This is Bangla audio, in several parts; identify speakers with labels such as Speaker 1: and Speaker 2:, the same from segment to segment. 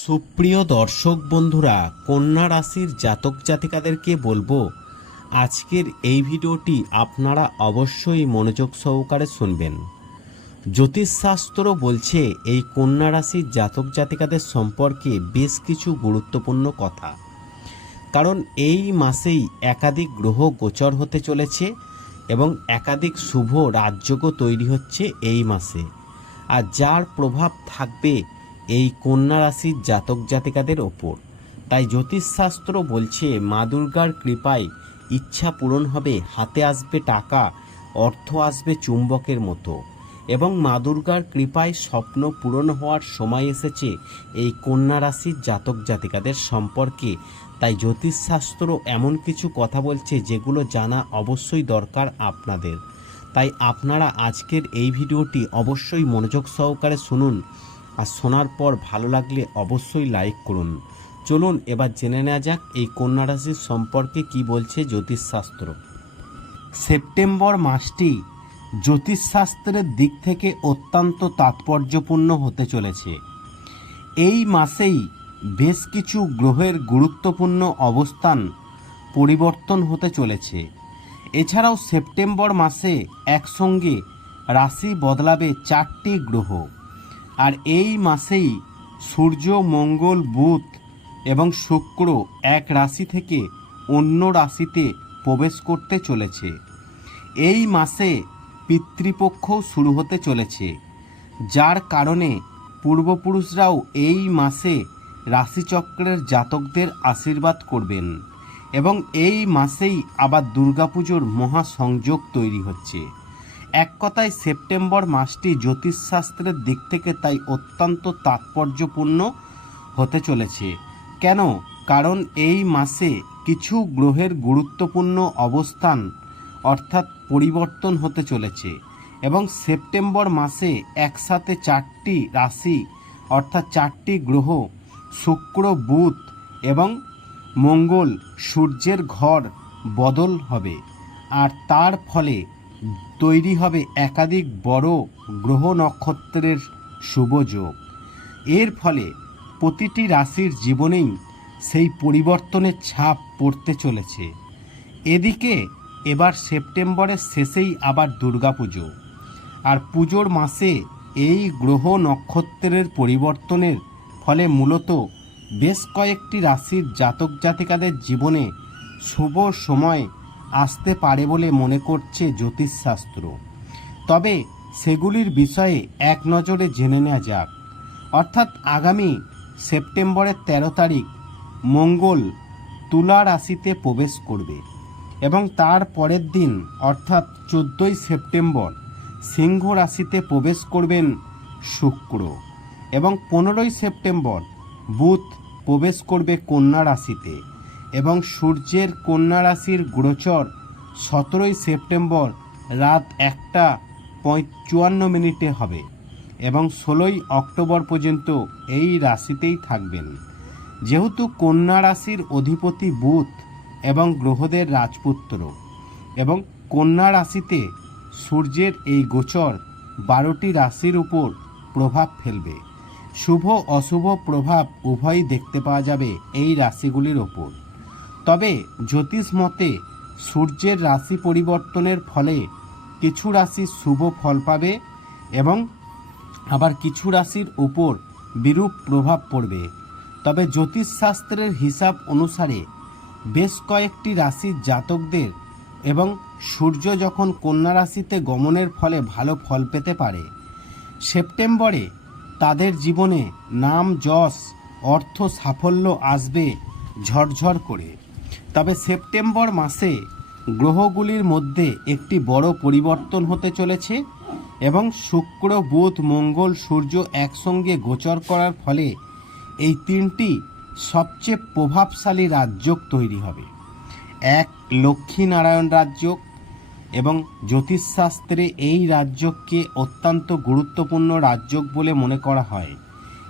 Speaker 1: সুপ্রিয় দর্শক বন্ধুরা, কন্যা রাশির জাতক জাতিকাদেরকে বলব, আজকের এই ভিডিওটি আপনারা অবশ্যই মনোযোগ সহকারে শুনবেন। জ্যোতিষশাস্ত্র বলছে, এই কন্যা রাশির জাতক জাতিকাদের সম্পর্কে বেশ কিছু গুরুত্বপূর্ণ কথা। কারণ এই মাসেই একাধিক গ্রহ গোচর হতে চলেছে এবং একাধিক শুভ রাজযোগও তৈরি হচ্ছে এই মাসে। আর যার প্রভাব থাকবে এই কন্যা রাশির জাতক জাতিকাদের ওপর। তাই জ্যোতিষশাস্ত্র বলছে, মা দুর্গার কৃপায় ইচ্ছা পূরণ হবে, হাতে আসবে টাকা, অর্থ আসবে চুম্বকের মতো। এবং মা দুর্গার কৃপায় স্বপ্ন পূরণ হওয়ার সময় এসেছে এই কন্যা রাশির জাতক জাতিকাদের সম্পর্কে। তাই জ্যোতিষশাস্ত্র এমন কিছু কথা বলছে, যেগুলো জানা অবশ্যই দরকার আপনাদের। তাই আপনারা আজকের এই ভিডিওটি অবশ্যই মনোযোগ সহকারে শুনুন। আর শোনার পর ভালো লাগলে অবশ্যই লাইক করুন। চলুন, এবার জেনে নেওয়া যাক এই কন্যা রাশির সম্পর্কে কি বলছে জ্যোতিষশাস্ত্র। সেপ্টেম্বর মাসটি জ্যোতিষশাস্ত্রের দিক থেকে অত্যন্ত তাৎপর্যপূর্ণ হতে চলেছে। এই মাসেই বেশ কিছু গ্রহের গুরুত্বপূর্ণ অবস্থান পরিবর্তন হতে চলেছে। এছাড়াও সেপ্টেম্বর মাসে একসঙ্গে রাশি বদলাবে চারটি গ্রহ। আর এই মাসেই সূর্য, মঙ্গল, বুধ এবং শুক্র এক রাশি থেকে অন্য রাশিতে প্রবেশ করতে চলেছে। এই মাসে পিতৃপক্ষও শুরু হতে চলেছে, যার কারণে পূর্বপুরুষরাও এই মাসে রাশিচক্রের জাতকদের আশীর্বাদ করবেন এবং এই মাসেই আবার দুর্গাপুজোর মহাসংযোগ তৈরি হচ্ছে। এক কথায় সেপ্টেম্বর মাসটি জ্যোতিষশাস্ত্রের দিক থেকে তাই অত্যন্ত তাৎপর্যপূর্ণ হতে চলেছে। কেন? কারণ এই মাসে কিছু গ্রহের গুরুত্বপূর্ণ অবস্থান অর্থাৎ পরিবর্তন হতে চলেছে এবং সেপ্টেম্বর মাসে একসাথে চারটি রাশি অর্থাৎ চারটি গ্রহ শুক্র, বুধ এবং মঙ্গল সূর্যের ঘর বদল হবে। আর তার ফলে তৈরি হবে একাধিক বড় গ্রহ নক্ষত্রের শুভযোগ এর ফলে প্রতিটি রাশির জীবনেই সেই পরিবর্তনের ছাপ পড়তে চলেছে। এদিকে এবার সেপ্টেম্বরের শেষেই আবার দুর্গাপুজো। আর পুজোর মাসে এই গ্রহ নক্ষত্রের পরিবর্তনের ফলে মূলত বেশ কয়েকটি রাশির জাতক জাতিকাদের জীবনে শুভ সময় আসতে পারে বলে মনে করছে জ্যোতিষশাস্ত্র। তবে সেগুলির বিষয়ে এক নজরে জেনে নেওয়া যাক। অর্থাৎ আগামী সেপ্টেম্বরের তেরো তারিখ মঙ্গল তুলা রাশিতে প্রবেশ করবে এবং তার পরের দিন, অর্থাৎ চোদ্দোই সেপ্টেম্বর, সিংহ রাশিতে প্রবেশ করবেন শুক্র এবং পনেরোই সেপ্টেম্বর বুধ প্রবেশ করবে কন্যা রাশিতে। এবং সূর্যের কন্যা রাশির গোচর সতেরোই সেপ্টেম্বর রাত একটা চুয়ান্ন মিনিটে হবে এবং ষোলোই অক্টোবর পর্যন্ত এই রাশিতেই থাকবেন। যেহেতু কন্যা রাশির অধিপতি বুধ এবং গ্রহদের রাজপুত্র এবং কন্যা রাশিতে সূর্যের এই গোচর বারোটি রাশির উপর প্রভাব ফেলবে। শুভ অশুভ প্রভাব উভয়ই দেখতে পাওয়া যাবে এই রাশিগুলির ওপর তবে মতে, সূর্যের রাশি পরিবর্তনের ফলে কিছু রাশি শুভ ফল পাবে এবং আবার কিছু রাশির উপর বিরূপ প্রভাব পড়বে। তবে জ্যোতিষশাস্ত্রের হিসাব অনুসারে বেশ কয়েকটি রাশির জাতকদের এবং সূর্য যখন কন্যা রাশিতে গমনের ফলে ভালো ফল পেতে পারে। সেপ্টেম্বরে তাদের জীবনে নাম, যশ, অর্থ, সাফল্য আসবে ঝরঝর করে। তবে সেপ্টেম্বর মাসে গ্রহগুলির মধ্যে একটি বড় পরিবর্তন হতে চলেছে এবং শুক্র, বুধ, মঙ্গল, সূর্য একসঙ্গে গোচর করার ফলে এই তিনটি সবচেয়ে প্রভাবশালী রাজযোগ তৈরি হবে। এক, লক্ষ্মীনারায়ণ রাজযোগ এবং জ্যোতিষশাস্ত্রে এই রাজযোগকে অত্যন্ত গুরুত্বপূর্ণ রাজযোগ বলে মনে করা হয়।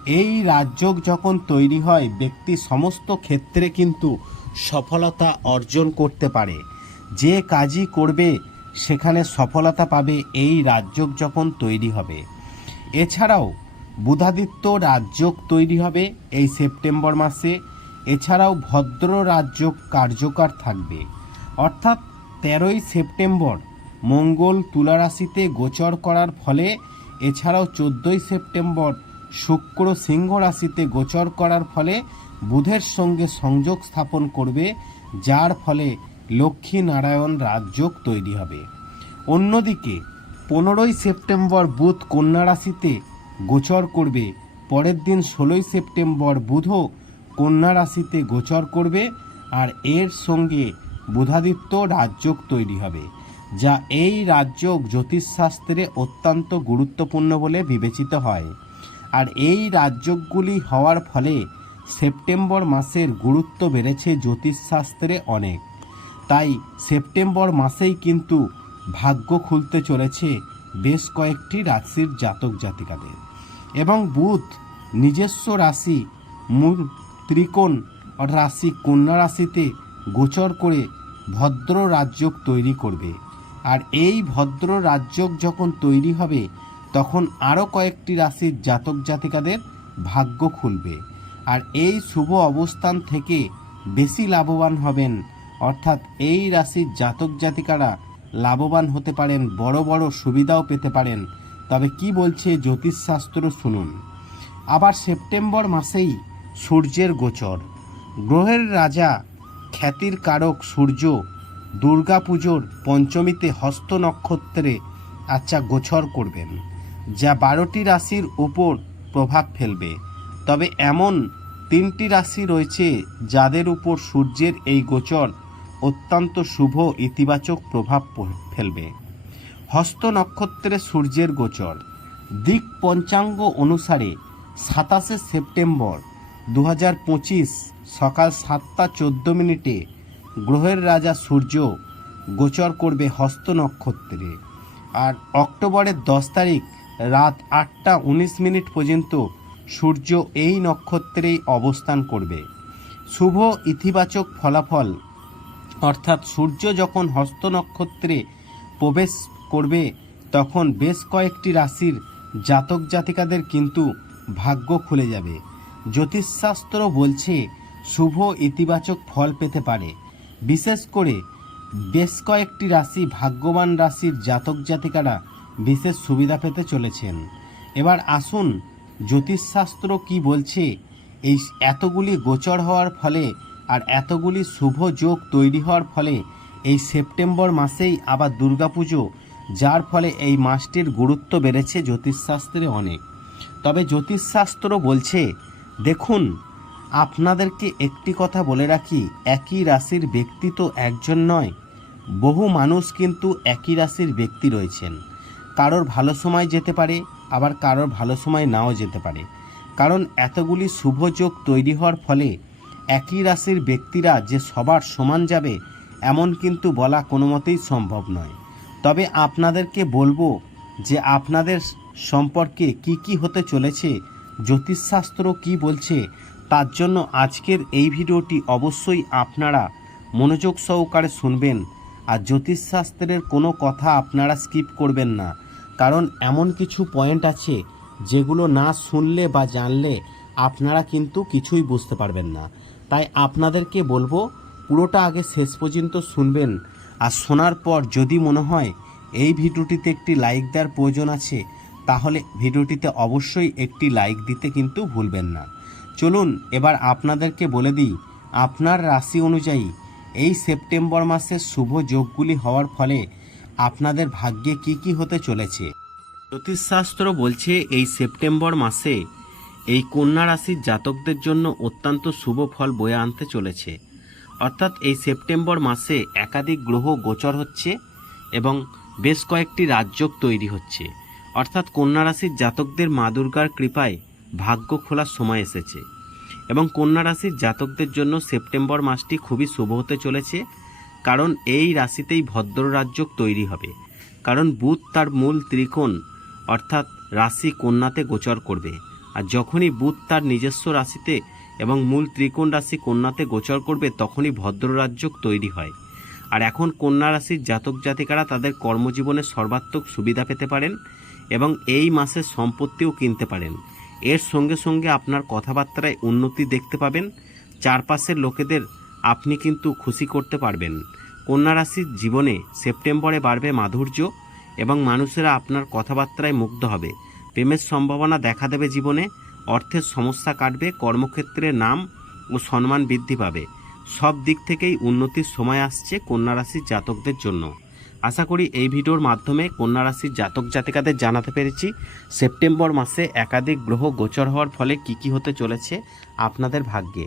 Speaker 1: এই রাজযোগ যখন তৈরি হয়, ব্যক্তি সমস্ত ক্ষেত্রে কিন্তু সফলতা অর্জন করতে পারে। যে কাজই করবে, সেখানে সফলতা পাবে এই রাজযোগ যখন তৈরি হবে। এছাড়াও বুধাদিত্য রাজযোগ তৈরি হবে এই সেপ্টেম্বর মাসে। এছাড়াও ভদ্র রাজযোগ কার্যকর থাকবে। অর্থাৎ তেরোই সেপ্টেম্বর মঙ্গল তুলা রাশিতে গোচর করার ফলে, এছাড়াও চোদ্দোই সেপ্টেম্বর শুক্র সিংহ রাশিতে গোচর করার ফলে বুধের সঙ্গে সংযোগ স্থাপন করবে, যার ফলে লক্ষ্মী নারায়ণ রাজযোগ তৈরি হবে। অন্যদিকে, পনেরোই সেপ্টেম্বর বুধ কন্যা রাশিতে গোচর করবে, পরের দিন ষোলোই সেপ্টেম্বর বুধও কন্যা রাশিতে গোচর করবে, আর এর সঙ্গে বুধাদিত্য রাজযোগ তৈরি হবে, যা এই রাজযোগ জ্যোতিষশাস্ত্রে অত্যন্ত গুরুত্বপূর্ণ বলে বিবেচিত হয়। আর এই রাজযোগগুলি হওয়ার ফলে সেপ্টেম্বর মাসের গুরুত্ব বেড়েছে জ্যোতিষশাস্ত্রে অনেক। তাই সেপ্টেম্বর মাসেই কিন্তু ভাগ্য খুলতে চলেছে বেশ কয়েকটি রাশির জাতক জাতিকাদের। এবং বুধ নিজস্ব রাশি, মূল ত্রিকোণ রাশি, কন্যা রাশিতে গোচর করে ভদ্র রাজযোগ তৈরি করবে। আর এই ভদ্র রাজযোগ যখন তৈরি হবে, তখন আরও কয়েকটি রাশির জাতক জাতিকাদের ভাগ্য খুলবে। আর এই শুভ অবস্থান থেকে বেশি লাভবান হবেন। অর্থাৎ এই রাশির জাতক জাতিকারা লাভবান হতে পারেন, বড় বড় সুবিধাও পেতে পারেন। তবে কি বলছে জ্যোতিষশাস্ত্র শুনুন। আবার সেপ্টেম্বর মাসেই সূর্যের গোচর। গ্রহের রাজা, খ্যাতির কারক সূর্য, দুর্গাপুজোর পঞ্চমীতে হস্ত নক্ষত্রে আচ্ছা গোচর করবেন, যা বারোটি রাশির উপর প্রভাব ফেলবে। তবে এমন তিনটি রাশি রয়েছে যাদের উপর সূর্যের এই গোচর অত্যন্ত শুভ ইতিবাচক প্রভাব ফেলবে। হস্ত নক্ষত্রে সূর্যের গোচর। দিক পঞ্চাঙ্গ অনুসারে সাতাশে সেপ্টেম্বর দু সকাল সাতটা চোদ্দ মিনিটে গ্রহের রাজা সূর্য গোচর করবে হস্ত নক্ষত্রে। আর অক্টোবরের দশ তারিখ রাত আটটা উনিশ মিনিট পর্যন্ত সূর্য এই নক্ষত্রেই অবস্থান করবে। শুভ ইতিবাচক ফলাফল, অর্থাৎ সূর্য যখন হস্ত নক্ষত্রে প্রবেশ করবে, তখন বেশ কয়েকটি রাশির জাতক জাতিকাদের কিন্তু ভাগ্য খুলে যাবে। জ্যোতিষশাস্ত্র বলছে, শুভ ইতিবাচক ফল পেতে পারে। বিশেষ করে বেশ কয়েকটি রাশি ভাগ্যবান রাশির জাতক জাতিকারা বিশেষ সুবিধা পেতে চলেছেন। এবার আসুন জ্যোতিষশাস্ত্র কি বলছে? এই এতগুলি গোচর হওয়ার ফলে আর এতগুলি শুভ যোগ তৈরি হওয়ার ফলে এই সেপ্টেম্বর মাসেই আবার দুর্গাপুজো, যার ফলে এই মাসটির গুরুত্ব বেড়েছে জ্যোতিষশাস্ত্রে অনেক। তবে জ্যোতিষশাস্ত্র বলছে, দেখুন, আপনাদেরকে একটি কথা বলে রাখি, একই রাশির ব্যক্তি তো একজন নয়, বহু মানুষ কিন্তু একই রাশির ব্যক্তি রয়েছেন। কারোর ভালো সময় যেতে পারে আবার কারোর ভালো সময় নাও যেতে পারে। কারণ এতগুলি শুভ যোগ তৈরি হওয়ার ফলে একই রাশির ব্যক্তিরা যে সবার সমান যাবে, এমন কিন্তু বলা কোনো মতেই সম্ভব নয়। তবে আপনাদেরকে বলব যে আপনাদের সম্পর্কে কি কি হতে চলেছে, জ্যোতিষশাস্ত্র কি বলছে, তার জন্য আজকের এই ভিডিওটি অবশ্যই আপনারা মনোযোগ সহকারে শুনবেন। আর জ্যোতিষশাস্ত্রের কোনো কথা আপনারা স্কিপ করবেন না। কারণ এমন কিছু পয়েন্ট আছে যেগুলো না শুনলে বা জানলে আপনারা কিন্তু কিছুই বুঝতে পারবেন না। তাই আপনাদেরকে বলব, পুরোটা আগে শেষ পর্যন্ত শুনবেন আর শোনার পর যদি মনে হয় এই ভিডিওটিতে একটি লাইক দেওয়ার প্রয়োজন আছে, তাহলে ভিডিওটিতে অবশ্যই একটি লাইক দিতে কিন্তু ভুলবেন না। চলুন, এবার আপনাদেরকে বলে দিই, আপনার রাশি অনুযায়ী এই সেপ্টেম্বর মাসের শুভ যোগগুলি হওয়ার ফলে আপনাদের ভাগ্যে কি কি হতে চলেছে? জ্যোতিষশাস্ত্র বলছে, এই সেপ্টেম্বর মাসে এই কন্যা রাশির জাতকদের জন্য অত্যন্ত শুভ ফল বয়ে আনতে চলেছে। অর্থাৎ এই সেপ্টেম্বর মাসে একাধিক গ্রহ গোচর হচ্ছে এবং বেশ কয়েকটি রাজযোগ তৈরি হচ্ছে। অর্থাৎ কন্যা রাশির জাতকদের মা দুর্গার কৃপায় ভাগ্য খোলার সময় এসেছে। এবং কন্যা রাশির জাতকদের জন্য সেপ্টেম্বর মাসটি খুবই শুভ হতে চলেছে। কারণ এই রাশিতেই ভদ্র রাজযোগ তৈরি হবে। কারণ বুধ তার মূল ত্রিকোণ, অর্থাৎ রাশি কন্যাতে গোচর করবে। আর যখনই বুধ তার নিজস্ব রাশিতে এবং মূল ত্রিকোণ রাশি কন্যাতে গোচর করবে, তখনই ভদ্র রাজযোগ তৈরি হয়। আর এখন কন্যা রাশির জাতক জাতিকারা তাদের কর্মজীবনে সর্বাত্মক সুবিধা পেতে পারেন এবং এই মাসে সম্পত্তিও কিনতে পারেন। এর সঙ্গে সঙ্গে আপনার কথাবার্তায় উন্নতি দেখতে পাবেন। চারপাশের লোকেদের আপনি কিন্তু খুশি করতে পারবেন। কন্যা রাশির জীবনে সেপ্টেম্বরে বাড়বে মাধুর্য এবং মানুষেরা আপনার কথাবার্তায় মুগ্ধ হবে। প্রেমের সম্ভাবনা দেখা দেবে জীবনে, অর্থের সমস্যা কাটবে কর্মক্ষেত্রে নাম ও সম্মান বৃদ্ধি পাবে। সব দিক থেকেই উন্নতির সময় আসছে কন্যা রাশির জাতকদের জন্য। আশা করি এই ভিডিওর মাধ্যমে কন্যা রাশির জাতক জাতিকাদের জানাতে পেরেছি। সেপ্টেম্বর মাসে একাধিক গ্রহ গোচর হওয়ার ফলে কি কি হতে চলেছে আপনাদের ভাগ্যে।